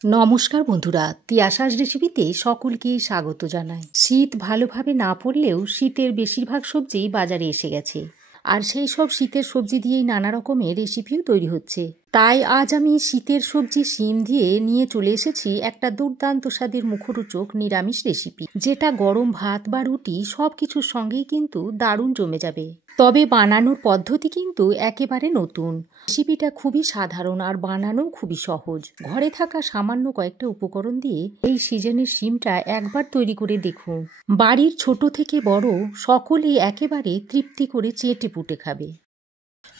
নমস্কার বন্ধুরা, তিয়াশাস রেসিপিতে সকলকে স্বাগত জানাই। শীত ভালোভাবে না পড়লেও শীতের বেশিরভাগ সবজি বাজারে এসে গেছে, আর সেই সব শীতের সবজি দিয়েই নানা রকমের রেসিপিও তৈরি হচ্ছে। তাই আজ আমি শীতের সবজি শিম দিয়ে নিয়ে চলে এসেছি একটা দুর্দান্ত স্বাদের মুখরোচক নিরামিষ রেসিপি, যেটা গরম ভাত বা রুটি সব কিছুর সঙ্গেই কিন্তু দারুণ জমে যাবে। তবে বানানোর পদ্ধতি কিন্তু একেবারে নতুন। রেসিপিটা খুবই সাধারণ আর বানানো খুবই সহজ। ঘরে থাকা সামান্য কয়েকটা উপকরণ দিয়ে এই সিজনের শিমটা একবার তৈরি করে দেখুন। বাড়ির ছোট থেকে বড় সকলেই একেবারে তৃপ্তি করে চেটে পুটে খাবে।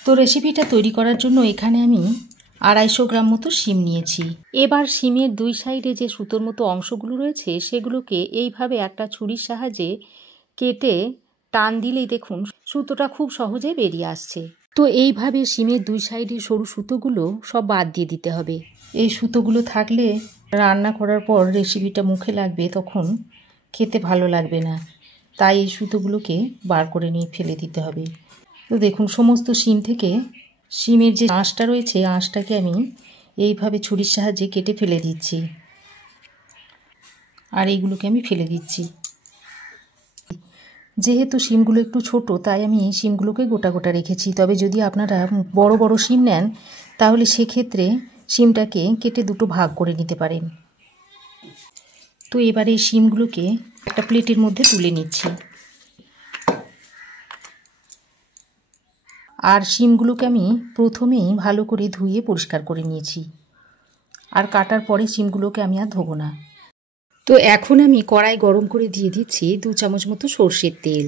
তো রেসিপিটা তৈরি করার জন্য এখানে আমি 250 গ্রাম মতো শিম নিয়েছি। এবার শিমের দুই সাইডে যে সুতোর মতো অংশগুলো রয়েছে সেগুলোকে এইভাবে একটা ছুরির সাহায্যে কেটে টান দিলেই দেখুন সুতোটা খুব সহজে বেরিয়ে আসছে। তো এইভাবে শিমের দুই সাইডে সরু সুতোগুলো সব বাদ দিয়ে দিতে হবে। এই সুতোগুলো থাকলে রান্না করার পর রেসিপিটা মুখে লাগবে, তখন খেতে ভালো লাগবে না। তাই এই সুতোগুলোকে বার করে নিয়ে ফেলে দিতে হবে। তো দেখুন সমস্ত শিম থেকে শিমের যে আঁশটা রয়েছে আঁশটাকে আমি এইভাবে ছুরির সাহায্যে কেটে ফেলে দিচ্ছি, আর এইগুলোকে আমি ফেলে দিচ্ছি। যেহেতু শিমগুলো একটু ছোট তাই আমি শিমগুলোকে গোটা গোটা রেখেছি। তবে যদি আপনারা বড় বড় শিম নেন তাহলে সেক্ষেত্রে শিমটাকে কেটে দুটো ভাগ করে নিতে পারেন। তো এবারে এই শিমগুলোকে একটা প্লেটের মধ্যে তুলে নিচ্ছি, আর শিমগুলোকে আমি প্রথমেই ভালো করে ধুয়ে পরিষ্কার করে নিয়েছি, আর কাটার পরে শিমগুলোকে আমি আর ধোবো না। তো এখন আমি কড়াই গরম করে দিয়ে দিচ্ছি 2 চামচ মতো সর্ষের তেল।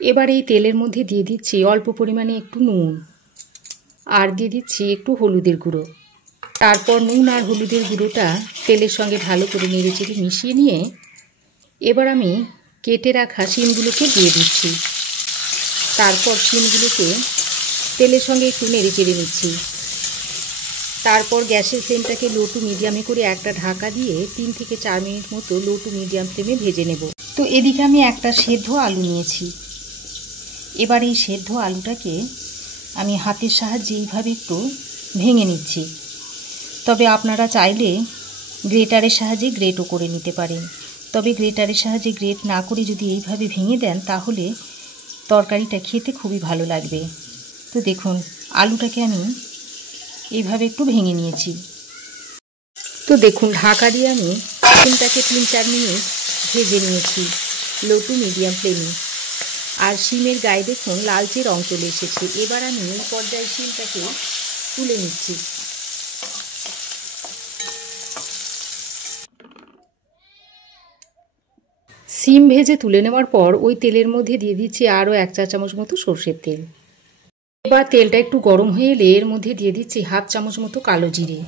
এবার এই তেলের মধ্যে দিয়ে দিচ্ছি অল্প পরিমাণে একটু নুন, আর দিয়ে দিচ্ছি একটু হলুদের গুঁড়ো। তারপর নুন আর হলুদের গুঁড়োটা তেলের সঙ্গে ভালো করে নেড়েচেড়ে মিশিয়ে নিয়ে এবার আমি কেটে রাখা শিমগুলোকে দিয়ে দিচ্ছি। তারপর শিমগুলোকে তেলের সঙ্গে একটু নেড়েচেড়ে নিচ্ছি। তারপর গ্যাসের ফ্লেমটাকে লো টু মিডিয়ামে করে একটা ঢাকা দিয়ে 3 থেকে 4 মিনিট মতো লো টু মিডিয়াম ফ্লেমে ভেজে নেব। তো এদিকে আমি একটা সেদ্ধ আলু নিয়েছি। এবার এই সেদ্ধ আলুটাকে আমি হাতের সাহায্যে এইভাবে একটু ভেঙে নিচ্ছি। তবে আপনারা চাইলে গ্রেটারের সাহায্যে গ্রেটও করে নিতে পারেন। তবে গ্রেটারের সাহায্যে গ্রেট না করে যদি এইভাবে ভেঙে দেন তাহলে তরকারিটা খেতে খুবই ভালো লাগবে। তো দেখুন আলুটাকে আমি এইভাবে একটু ভেঙে নিয়েছি। তো দেখুন ঢাকা দিয়ে আমি শিমটাকে 3-4 মিনিট ভেজে নিয়েছি লো টু মিডিয়াম ফ্লেমে। আর শিমের গায়ে দেখুন লালচে রং চলে এসেছে। এবার আমি এই পর্যায়ে শিমটাকে তুলে নিচ্ছি। শিম ভেজে তুলে নেওয়ার পর ওই তেলের মধ্যে দিয়ে দিচ্ছি আরও 1 চা চামচ মতো সর্ষের তেল। এবার তেলটা একটু গরম হয়ে এলে এর মধ্যে দিয়ে দিচ্ছি 1/2 চামচ মতো কালো জিরে,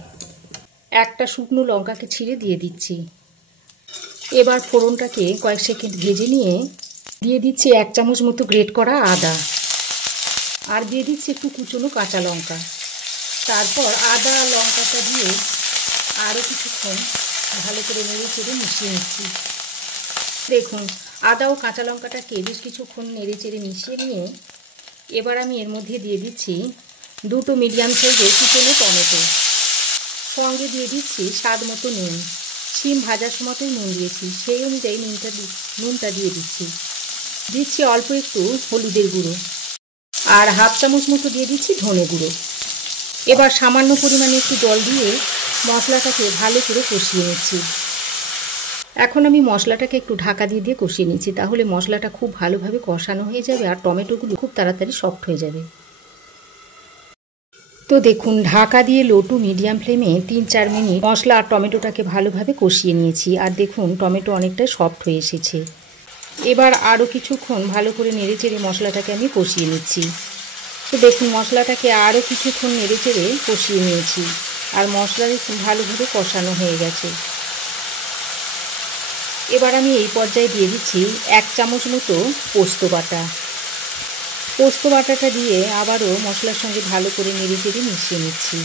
একটা শুকনো লঙ্কাকে ছিঁড়ে দিয়ে দিচ্ছি। এবার ফোড়নটাকে কয়েক সেকেন্ড ভেজে নিয়ে দিয়ে দিচ্ছি 1 চামচ মতো গ্রেট করা আদা, আর দিয়ে দিচ্ছি একটু কুচনো কাঁচা লঙ্কা। তারপর আদা লঙ্কাটা দিয়ে আরও কিছুক্ষণ ভালো করে নেড়ে চেড়ে মিশিয়ে নিচ্ছি। দেখুন আদা ও কাঁচা লঙ্কাটাকে বেশ কিছুক্ষণ নেড়ে চেড়ে মিশিয়ে নিয়ে এবার আমি এর মধ্যে দিয়ে দিচ্ছি 2টো মিডিয়াম সাইজের কুচনো টমেটো, সঙ্গে দিয়ে দিচ্ছি স্বাদ মতো নুন। শিম ভাজার সময়তেই নুন দিয়েছি, সেই অনুযায়ী নুনটা দিয়ে দিচ্ছি অল্প একটু হলুদের গুঁড়ো, আর 1/2 চামচ মতো দিয়ে দিচ্ছি ধনে গুঁড়ো। এবার সামান্য পরিমাণে একটু জল দিয়ে মশলাটাকে ভালো করে কষিয়ে নিচ্ছি। এখন আমি মশলাটাকে একটু ঢাকা দিয়ে কষিয়ে নিচ্ছি, তাহলে মশলাটা খুব ভালোভাবে কষানো হয়ে যাবে আর টমেটোগুলো খুব তাড়াতাড়ি সফট হয়ে যাবে। তো দেখুন ঢাকা দিয়ে লো টু মিডিয়াম ফ্লেমে 3-4 মিনিট মশলা আর টমেটোটাকে ভালোভাবে কষিয়ে নিয়েছি, আর দেখুন টমেটো অনেকটাই সফট হয়ে এসেছে। এবার আরও কিছুক্ষণ ভালো করে নেড়েচেড়ে মশলাটাকে আমি কষিয়ে নিচ্ছি। তো দেখুন মশলাটাকে আরও কিছুক্ষণ নেড়েচেড়ে কষিয়ে নিয়েছি, আর মশলা দেখুন ভালোভাবে কষানো হয়ে গেছে। এবার আমি এই পর্যায়ে দিয়ে দিচ্ছি 1 চামচ মতো পোস্ত বাটা। পোস্ত বাটাটা দিয়ে আবারও মশলার সঙ্গে ভালো করে নেড়েচেড়ে মিশিয়ে নিচ্ছি।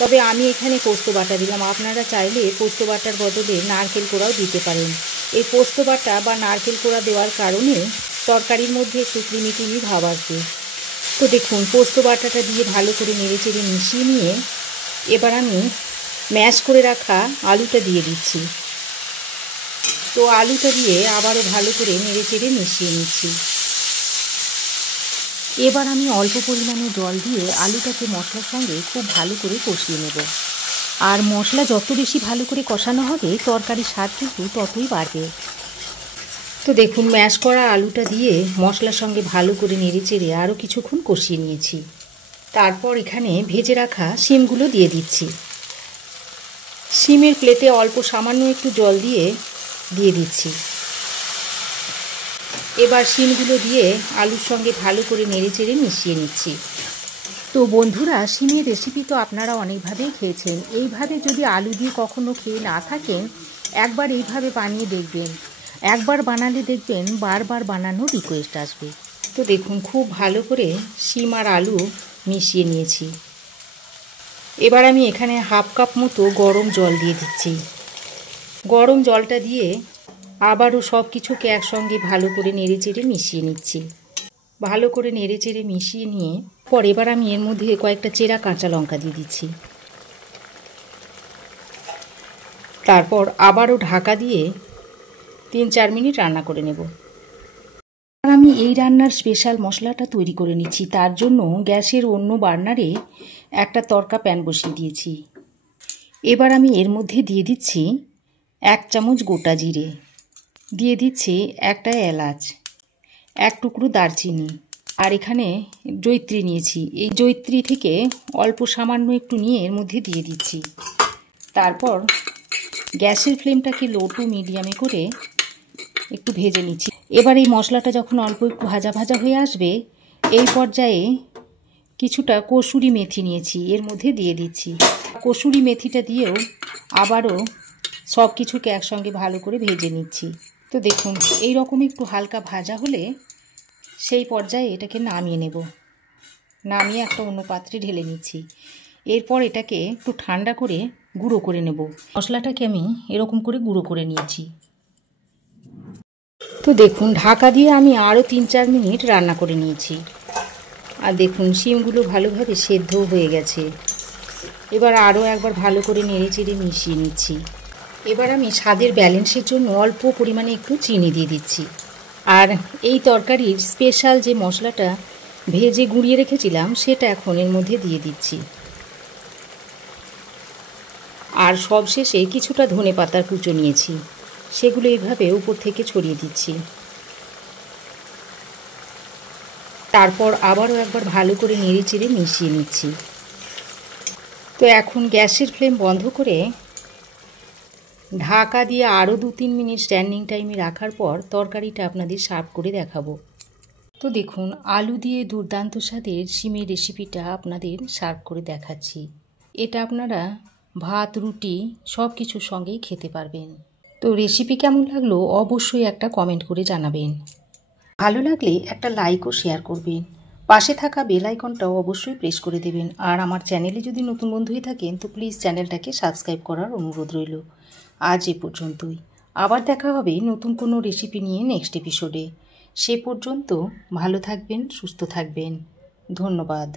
তবে আমি এখানে পোস্ত বাটা দিলাম, আপনারা চাইলে পোস্ত বাটার বদলে নারকেল কোড়াও দিতে পারেন। এই পোস্ত বাটা বা নারকেল কোড়া দেওয়ার কারণে তরকারির মধ্যে একটু ক্রিমি ক্রিমি ভাব আসবে। তো দেখুন পোস্ত বাটাটা দিয়ে ভালো করে নেড়েচেড়ে মিশিয়ে নিয়ে এবার আমি ম্যাশ করে রাখা আলুটা দিয়ে দিচ্ছি। তো আলুটা দিয়ে আবারও ভালো করে নেড়েচেড়ে মিশিয়ে নিচ্ছি। এবার আমি অল্প পরিমাণে জল দিয়ে আলুটাকে মশলার সঙ্গে খুব ভালো করে কষিয়ে নেব। আর মশলা যত বেশি ভালো করে কষানো হবে তরকারির স্বাদ কিন্তু ততই বাড়বে। তো দেখুন, ম্যাশ করা আলুটা দিয়ে মশলার সঙ্গে ভালো করে নেড়েচেড়ে আরও কিছুক্ষণ কষিয়ে নিয়েছি। তারপর এখানে ভেজে রাখা শিমগুলো দিয়ে দিচ্ছি। শিমের প্লেটে অল্প সামান্য একটু জল দিয়ে দিচ্ছি। এবার শিমগুলো দিয়ে আলুর সঙ্গে ভালো করে নেড়েচেড়ে মিশিয়ে নিচ্ছি। তো বন্ধুরা, শিমের রেসিপি তো আপনারা অনেকভাবেই খেয়েছেন। এইভাবে যদি আলু দিয়ে কখনো খেয়ে না থাকেন, একবার এইভাবে বানিয়ে দেখবেন। একবার বানালে দেখবেন বারবার বানানোর রিকোয়েস্ট আসবে। তো দেখুন, খুব ভালো করে শিম আর আলু মিশিয়ে নিয়েছি। এবার আমি এখানে হাফ কাপ মতো গরম জল দিয়ে দিচ্ছি। গরম জলটা দিয়ে আবারও সব কিছুকে একসঙ্গে ভালো করে নেড়েচেড়ে মিশিয়ে নিচ্ছি। ভালো করে নেড়েচেড়ে মিশিয়ে নিয়ে পর এবার আমি এর মধ্যে কয়েকটা চেরা কাঁচা লঙ্কা দিয়ে দিচ্ছি। তারপর আবারও ঢাকা দিয়ে 3-4 মিনিট রান্না করে নেব। আর আমি এই রান্নার স্পেশাল মশলাটা তৈরি করে নিচ্ছি। তার জন্য গ্যাসের অন্য বার্নারে একটা তড়কা প্যান বসিয়ে দিয়েছি। এবার আমি এর মধ্যে দিয়ে দিচ্ছি 1 চামচ গোটা জিরে, দিয়ে দিচ্ছি একটা এলাচ, 1 টুকরো দারচিনি, আর এখানে জয়িত্রী নিয়েছি। এই জয়িত্রী থেকে অল্প সামান্য একটু নিয়ে এর মধ্যে দিয়ে দিচ্ছি। তারপর গ্যাসের ফ্লেমটাকে লো টু মিডিয়ামে করে একটু ভেজে নিচ্ছি। এবার এই মশলাটা যখন অল্প একটু ভাজা ভাজা হয়ে আসবে, এই পর্যায়ে কিছুটা কসুরি মেথি নিয়েছি, এর মধ্যে দিয়ে দিচ্ছি। কসুরি মেথিটা দিয়েও আবারও সব কিছুকে একসঙ্গে ভালো করে ভেজে নিচ্ছি। তো দেখুন, এই রকম একটু হালকা ভাজা হলে সেই পর্যায়ে এটাকে নামিয়ে নেব। নামিয়ে একটা অন্য পাত্রে ঢেলে নিচ্ছি। এরপর এটাকে একটু ঠান্ডা করে গুঁড়ো করে নেব। মশলাটাকে আমি এরকম করে গুঁড়ো করে নিয়েছি। তো দেখুন, ঢাকা দিয়ে আমি আরও 3-4 মিনিট রান্না করে নিয়েছি। আর দেখুন, শিমগুলো ভালোভাবে সেদ্ধ হয়ে গেছে। এবার আরও একবার ভালো করে নেড়েচেড়ে মিশিয়ে নিচ্ছি। এবার আমি স্বাদের ব্যালেন্সের জন্য অল্প পরিমাণে একটু চিনি দিয়ে দিচ্ছি। আর এই তরকারির স্পেশাল যে মশলাটা ভেজে গুঁড়িয়ে রেখেছিলাম সেটা এখন এর মধ্যে দিয়ে দিচ্ছি। আর সবশেষে কিছুটা ধনেপাতার কুচো নিয়েছি, সেগুলো এইভাবে উপর থেকে ছড়িয়ে দিচ্ছি। তারপর আবারও একবার ভালো করে নেড়েচেড়ে মিশিয়ে নিচ্ছি। তো এখন গ্যাসের ফ্লেম বন্ধ করে ঢাকা দিয়ে আরও 2-3 মিনিট স্ট্যান্ডিং টাইমে রাখার পর তরকারিটা আপনাদের সার্ভ করে দেখাবো। তো দেখুন, আলু দিয়ে দুর্দান্ত স্বাদের শিমের রেসিপিটা আপনাদের সার্ভ করে দেখাচ্ছি। এটা আপনারা ভাত, রুটি সব কিছুর সঙ্গেই খেতে পারবেন। তো রেসিপি কেমন লাগলো অবশ্যই একটা কমেন্ট করে জানাবেন। ভালো লাগলে একটা লাইক ও শেয়ার করবেন। পাশে থাকা বেল আইকনটাও অবশ্যই প্রেস করে দেবেন। আর আমার চ্যানেলে যদি নতুন বন্ধু হয়ে থাকেন তো প্লিজ চ্যানেলটাকে সাবস্ক্রাইব করার অনুরোধ রইল। আজ এ পর্যন্তই। আবার দেখা হবে নতুন কোনো রেসিপি নিয়ে নেক্সট এপিসোডে। সে পর্যন্ত ভালো থাকবেন, সুস্থ থাকবেন। ধন্যবাদ।